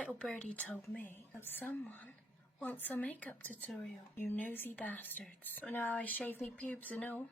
little birdie told me that someone wants a makeup tutorial. You nosy bastards. So now I shave me pubes and all.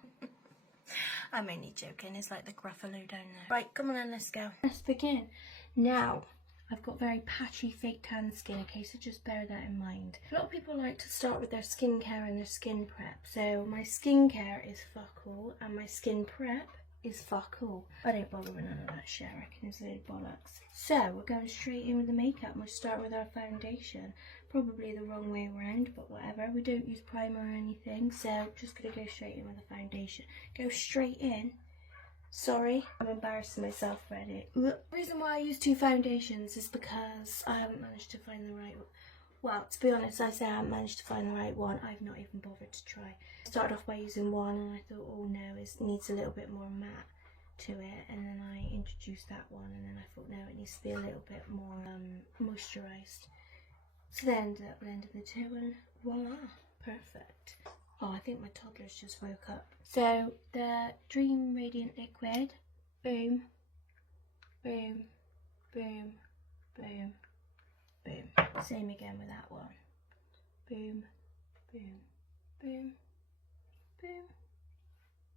I'm only joking, it's like the Gruffalo down there. Right, come on then, let's go. Let's begin. Now, I've got very patchy fake tan skin, okay, so just bear that in mind. A lot of people like to start with their skincare and their skin prep. So my skincare is fuck all and my skin prep is fuck all. I don't bother with none of that shit, I reckon it's a load of bollocks. So we're going straight in with the makeup. We'll start with our foundation. Probably the wrong way around, but whatever. We don't use primer or anything, so just gonna go straight in with the foundation. Go straight in. Sorry, I'm embarrassing myself already. The reason why I use two foundations is because I haven't managed to find the right one. Well, to be honest, I say I haven't managed to find the right one. I've not even bothered to try. I started off by using one and I thought, oh no, it needs a little bit more matte to it. And then I introduced that one and then I thought, no, it needs to be a little bit more moisturised. So then I ended up blending the two and voila, perfect. Oh, I think my toddler's just woke up. So the Dream Radiant Liquid, boom, boom, boom, boom, boom. Same again with that one. Boom, boom, boom, boom,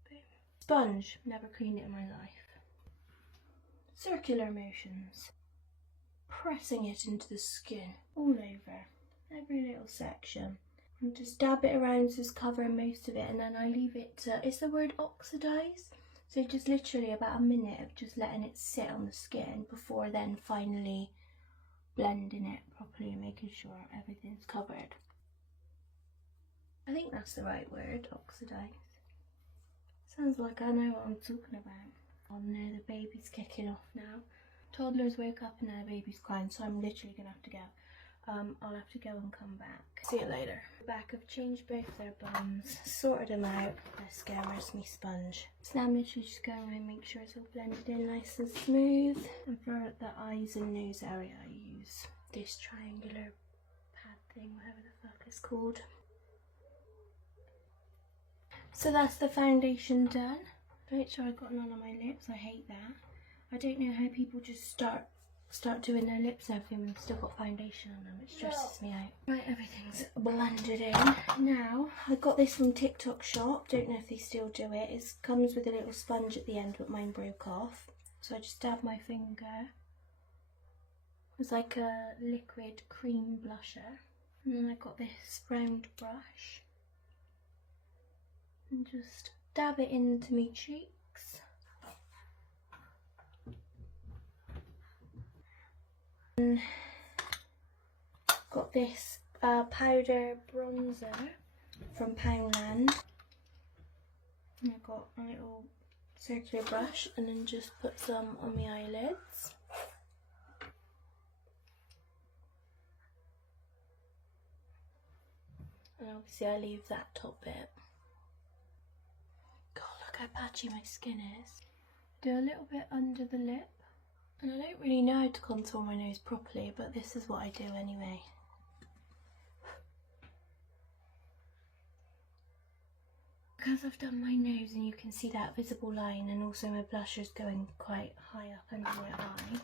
boom. Sponge, never cleaned it in my life. Circular motions. Pressing it into the skin, all over, every little section. And just dab it around so it's covering most of it, and then I leave it to, is the word oxidise? So just literally about a minute of just letting it sit on the skin before then finally blending it properly and making sure everything's covered. I think that's the right word, oxidise. Sounds like I know what I'm talking about. Oh no, the baby's kicking off now. Toddlers woke up and now the baby's crying, so I'm literally gonna have to go. I'll have to go and come back. See you later. Back, I've changed both their bums, sorted them out. Let's go, where's my sponge? So now I'm literally just going around and make sure it's all blended in nice and smooth. And for the eyes and nose area, I use this triangular pad thing, whatever the fuck it's called. So that's the foundation done. Make sure I got none on my lips, I hate that. I don't know how people just start doing their lips and everything when they've still got foundation on them. It stresses me out. Right, everything's blended in. Now, I got this from TikTok shop. Don't know if they still do it. It comes with a little sponge at the end, but mine broke off. So I just dab my finger. It's like a liquid cream blusher. And then I got this round brush. And just dab it into my cheeks. Got this powder bronzer from Poundland. And I've got a little circular brush and then just put some on my eyelids. And obviously I leave that top bit. God, look how patchy my skin is. Do a little bit under the lip. And I don't really know how to contour my nose properly, but this is what I do anyway. Because I've done my nose and you can see that visible line, and also my blusher's going quite high up under my eye,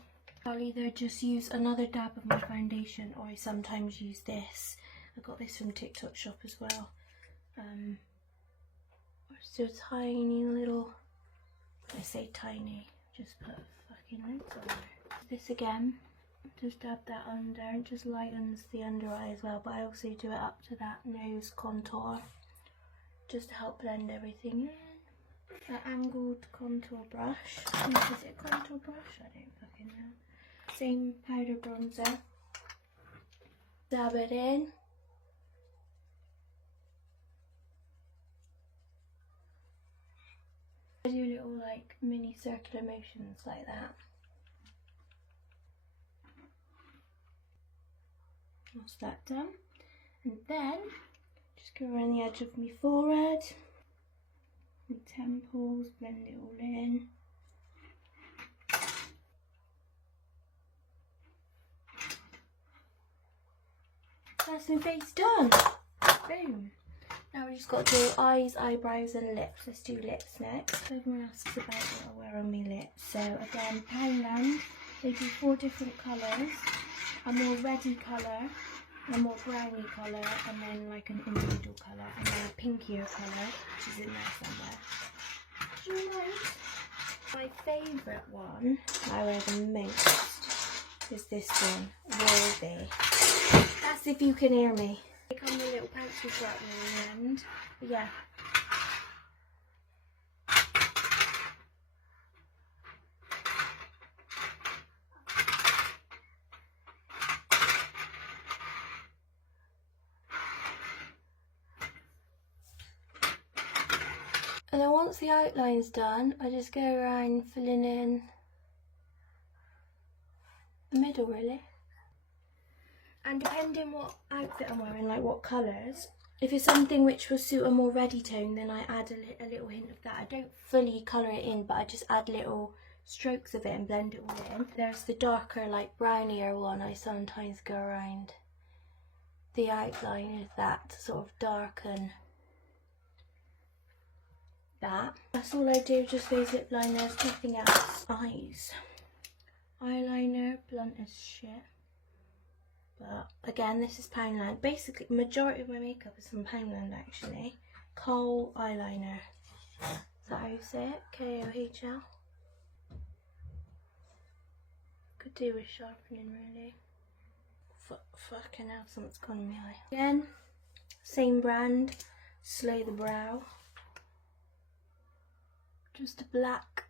I'll either just use another dab of my foundation or I sometimes use this. I got this from TikTok shop as well. Just a tiny little, I say tiny, just put fucking loads on there. This again, just dab that under, and just lightens the under eye as well, but I also do it up to that nose contour just to help blend everything in. An angled contour brush. Is it a contour brush? I don't fucking know. Same powder bronzer. Dab it in. I do little like mini circular motions like that. That's that done. And then just go around the edge of my forehead, my temples, blend it all in. That's my face done. Boom. Now we just got to do eyes, eyebrows and lips. Let's do lips next. Everyone asks about what I wear on my lips. So again, Poundland, they do 4 different colours. a more reddy colour, a more browny colour, and then like an in the middle colour, and then a pinkier colour, which is in there somewhere. Do you like? My favourite one, I wear the most, is this one, Worthy. That's if you can hear me. They come with little pouches right near the end. But yeah. And then once the outline's done, I just go around filling in the middle really. And depending what outfit I'm wearing, like what colours, if it's something which will suit a more reddy tone, then I add a little hint of that. I don't fully colour it in, but I just add little strokes of it and blend it all in. There's the darker, like brownier one. I sometimes go around the outline of that to sort of darken that. That's all I do, just those lip liners, nothing else. Eyes. Eyeliner, blunt as shit. But again, this is Poundland. Basically, majority of my makeup is from Poundland actually. Kohl eyeliner. Is that how you say it? K-O-H-L. Could do with sharpening really. Fucking hell, something's gone in my eye. Again, same brand, Slay the Brow. Just a black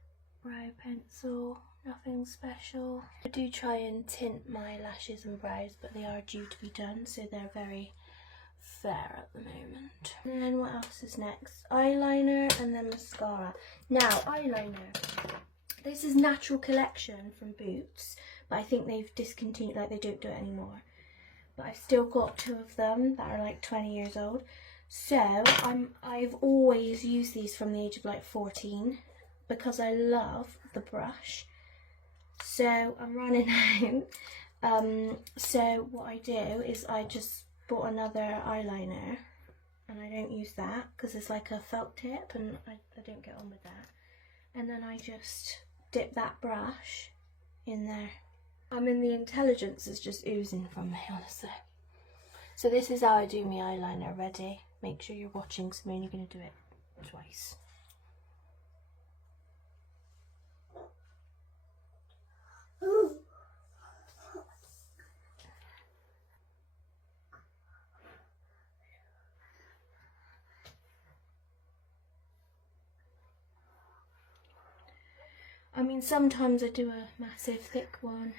brow pencil, nothing special. I do try and tint my lashes and brows, but they are due to be done, so they're very fair at the moment. And then what else is next? Eyeliner and then mascara. Now, eyeliner. This is Natural Collection from Boots, but I think they've discontinued, like they don't do it anymore. But I've still got two of them that are like 20 years old. So I've always used these from the age of like 14 because I love the brush. So I'm running out. So what I do is I just bought another eyeliner, and I don't use that because it's like a felt tip and I don't get on with that. And then I just dip that brush in there. I mean, the intelligence is just oozing from me, honestly. So this is how I do my eyeliner. Ready? Make sure you're watching, because I'm only going to do it twice. I mean, sometimes I do a massive thick one,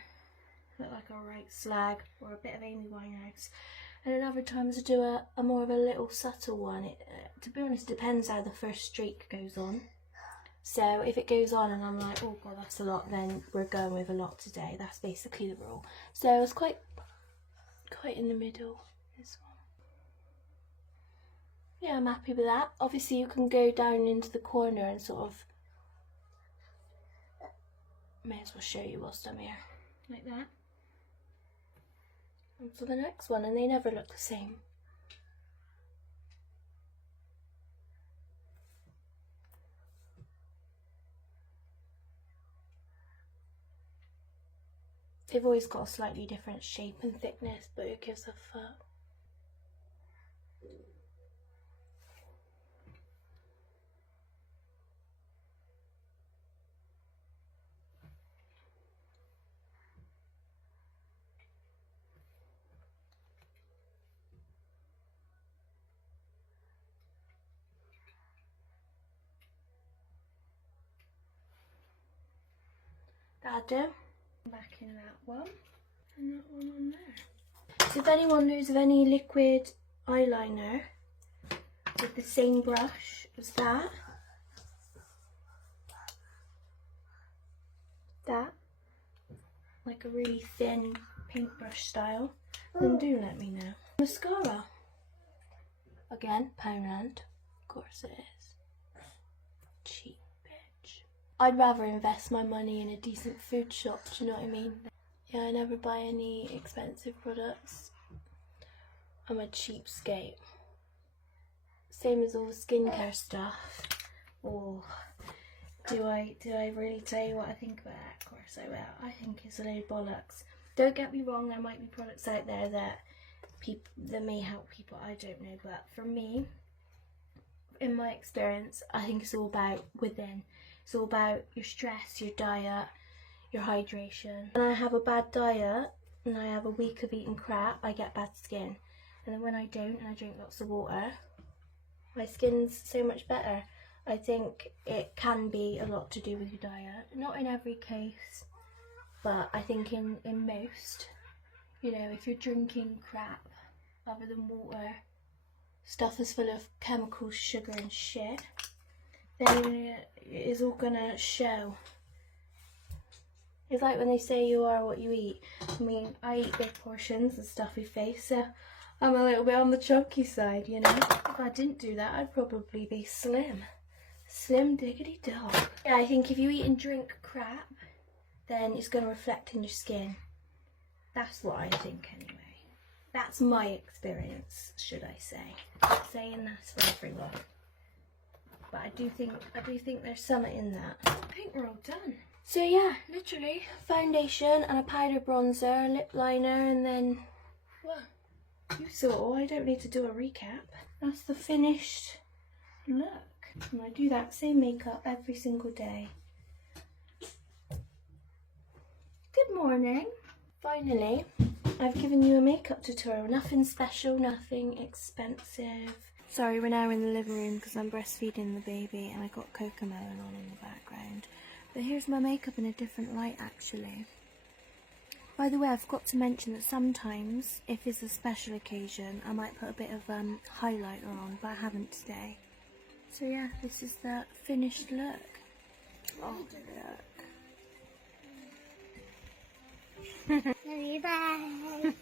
look like a right slag, or a bit of Amy Winehouse. And then other times I do a more of a little subtle one. It, to be honest, depends how the first streak goes on. So if it goes on and I'm like, oh god, that's a lot, then we're going with a lot today. That's basically the rule. So it's quite in the middle, this one. Yeah, I'm happy with that. Obviously you can go down into the corner and sort of, may as well show you whilst I'm here, like that. And for the next one, and they never look the same. They've always got a slightly different shape and thickness, but who gives a fuck? That'll do. Back in that one, and that one on there. So if anyone knows of any liquid eyeliner with the same brush as that, like a really thin paintbrush style, then do let me know. Mascara. Again, Poundland. Of course it is. Cheap bitch. I'd rather invest my money in a decent food shop, do you know what I mean? Yeah, I never buy any expensive products. I'm a cheapskate. Same as all the skincare stuff. Oh, do I really tell you what I think about it? Of course I will. I think it's a load of bollocks. Don't get me wrong, there might be products out there that may help people, I don't know, but for me, in my experience, I think it's all about within. It's all about your stress, your diet, your hydration. When I have a bad diet and I have a week of eating crap, I get bad skin. And then when I don't and I drink lots of water, my skin's so much better. I think it can be a lot to do with your diet. Not in every case, but I think in most, you know, if you're drinking crap other than water, stuff that's full of chemicals, sugar and shit, then it's all gonna show. It's like when they say you are what you eat. I mean, I eat big portions and stuffy face, so I'm a little bit on the chunky side, you know. If I didn't do that, I'd probably be slim. Slim diggity dog. Yeah, I think if you eat and drink crap, then it's going to reflect in your skin. That's what I think anyway. That's my experience, should I say. I'm not saying that's for everyone. But I do think there's something in that. I think we're all done. So yeah, literally foundation and a powder bronzer, lip liner, and then, well, you saw it all. I don't need to do a recap. That's the finished look. And I do that same makeup every single day. Good morning. Finally, I've given you a makeup tutorial. Nothing special, nothing expensive. Sorry, we're now in the living room because I'm breastfeeding the baby and I got Cocomelon on in the background. But here's my makeup in a different light actually. By the way, I forgot to mention that sometimes, if it's a special occasion, I might put a bit of highlighter on, but I haven't today. So yeah, this is the finished look. Oh, look. Bye.